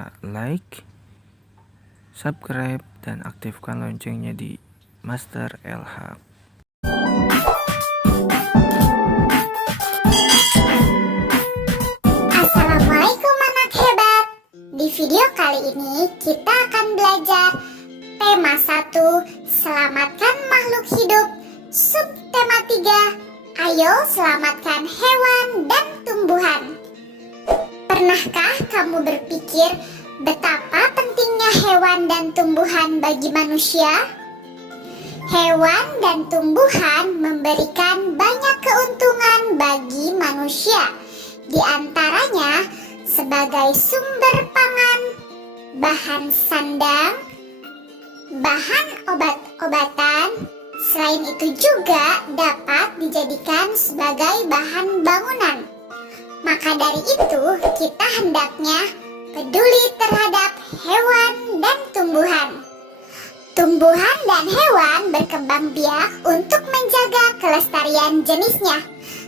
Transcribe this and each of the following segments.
lupa like, subscribe, dan aktifkan loncengnya di Master LH. Assalamualaikum anak hebat. Di video kali ini kita akan belajar tema 1, selamatkan makhluk hidup. Subtema 3, ayo selamatkan hewan dan tumbuhan. Pernahkah kamu berpikir betapa pentingnya hewan dan tumbuhan bagi manusia? Hewan dan tumbuhan memberikan banyak keuntungan bagi manusia. Di antaranya sebagai sumber pangan, bahan sandang, bahan obat-obatan. Selain itu juga dapat dijadikan sebagai bahan bangunan. Maka dari itu kita hendaknya peduli terhadap hewan dan tumbuhan. Tumbuhan dan hewan berkembang biak untuk menjaga kelestarian jenisnya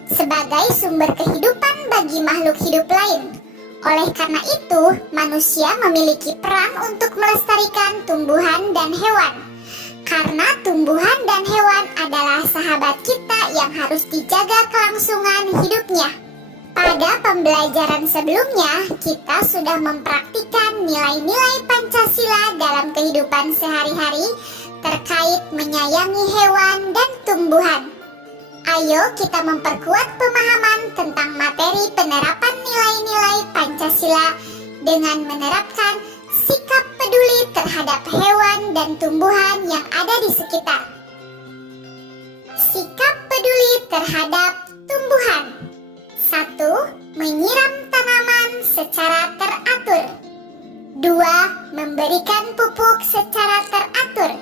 sebagai sumber kehidupan bagi makhluk hidup lain. Oleh karena itu, manusia memiliki peran untuk melestarikan tumbuhan dan hewan. Karena tumbuhan dan hewan adalah sahabat kita yang harus dijaga kelangsungan hidupnya. Pada pembelajaran sebelumnya, kita sudah mempraktikkan nilai-nilai Pancasila dalam kehidupan sehari-hari terkait menyayangi hewan dan tumbuhan. Ayo kita memperkuat pemahaman tentang materi penerapan nilai-nilai Pancasila dengan menerapkan sikap peduli terhadap hewan dan tumbuhan yang ada di sekitar. Sikap peduli terhadap tumbuhan. 1. Menyiram tanaman secara teratur. 2. Memberikan pupuk secara teratur.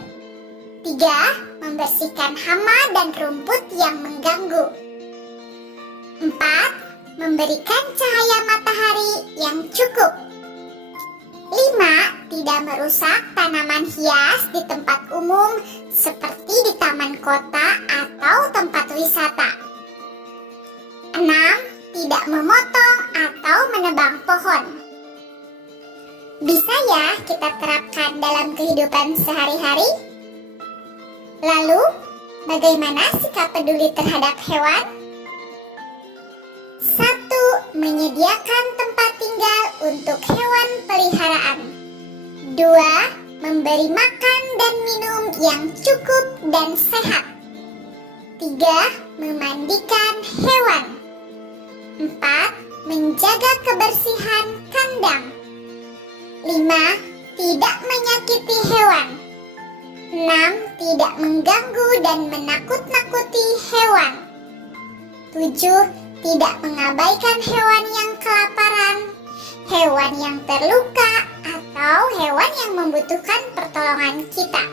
3. Membersihkan hama dan rumput yang mengganggu. 4. Memberikan cahaya matahari yang cukup. 5. Tidak merusak tanaman hias di tempat umum seperti di taman kota atau tempat wisata. 6. Tidak memotong atau menebang pohon. Bisa ya kita terapkan dalam kehidupan sehari-hari? Lalu, bagaimana sikap peduli terhadap hewan? 1. Menyediakan tempat tinggal untuk hewan peliharaan. 2. Memberi makan dan minum yang cukup dan sehat. 3. Memandikan hewan. 4. Menjaga kebersihan kandang. 5. Tidak menyakiti hewan. 6. Tidak mengganggu dan menakut-nakuti hewan. 7. Tidak mengabaikan hewan yang kelaparan, hewan yang terluka, atau hewan yang membutuhkan pertolongan kita.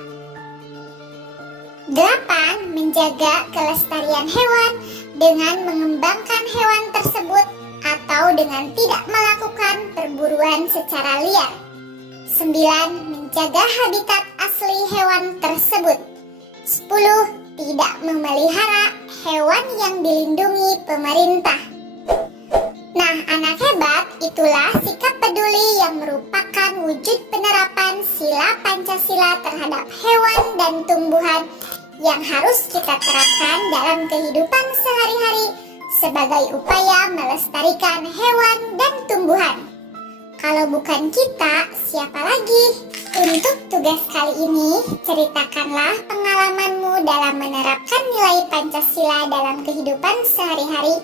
8. Menjaga kelestarian hewan dengan mengembangkan hewan tersebut atau dengan tidak melakukan perburuan secara liar. 9. Menjaga habitat asli hewan tersebut. 10. Tidak memelihara hewan yang dilindungi pemerintah. Nah, anak hebat, itulah sikap peduli yang merupakan wujud penerapan sila Pancasila terhadap hewan dan tumbuhan yang harus kita terapkan dalam kehidupan sehari-hari sebagai upaya melestarikan hewan dan tumbuhan. Kalau bukan kita, siapa lagi? Untuk tugas kali ini, ceritakanlah pengalamanmu dalam menerapkan nilai Pancasila dalam kehidupan sehari-hari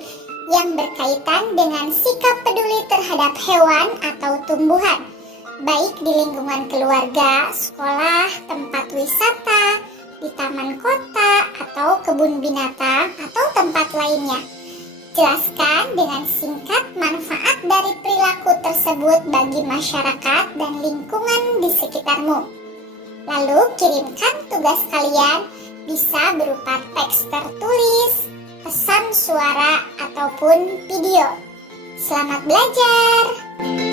yang berkaitan dengan sikap peduli terhadap hewan atau tumbuhan, baik di lingkungan keluarga, sekolah, tempat wisata, di taman kota, atau kebun binatang, atau tempat lainnya. Jelaskan dengan singkat manfaat dari perilaku tersebut bagi masyarakat dan lingkungan di sekitarmu. Lalu kirimkan tugas kalian, bisa berupa teks tertulis, pesan suara, ataupun video. Selamat belajar!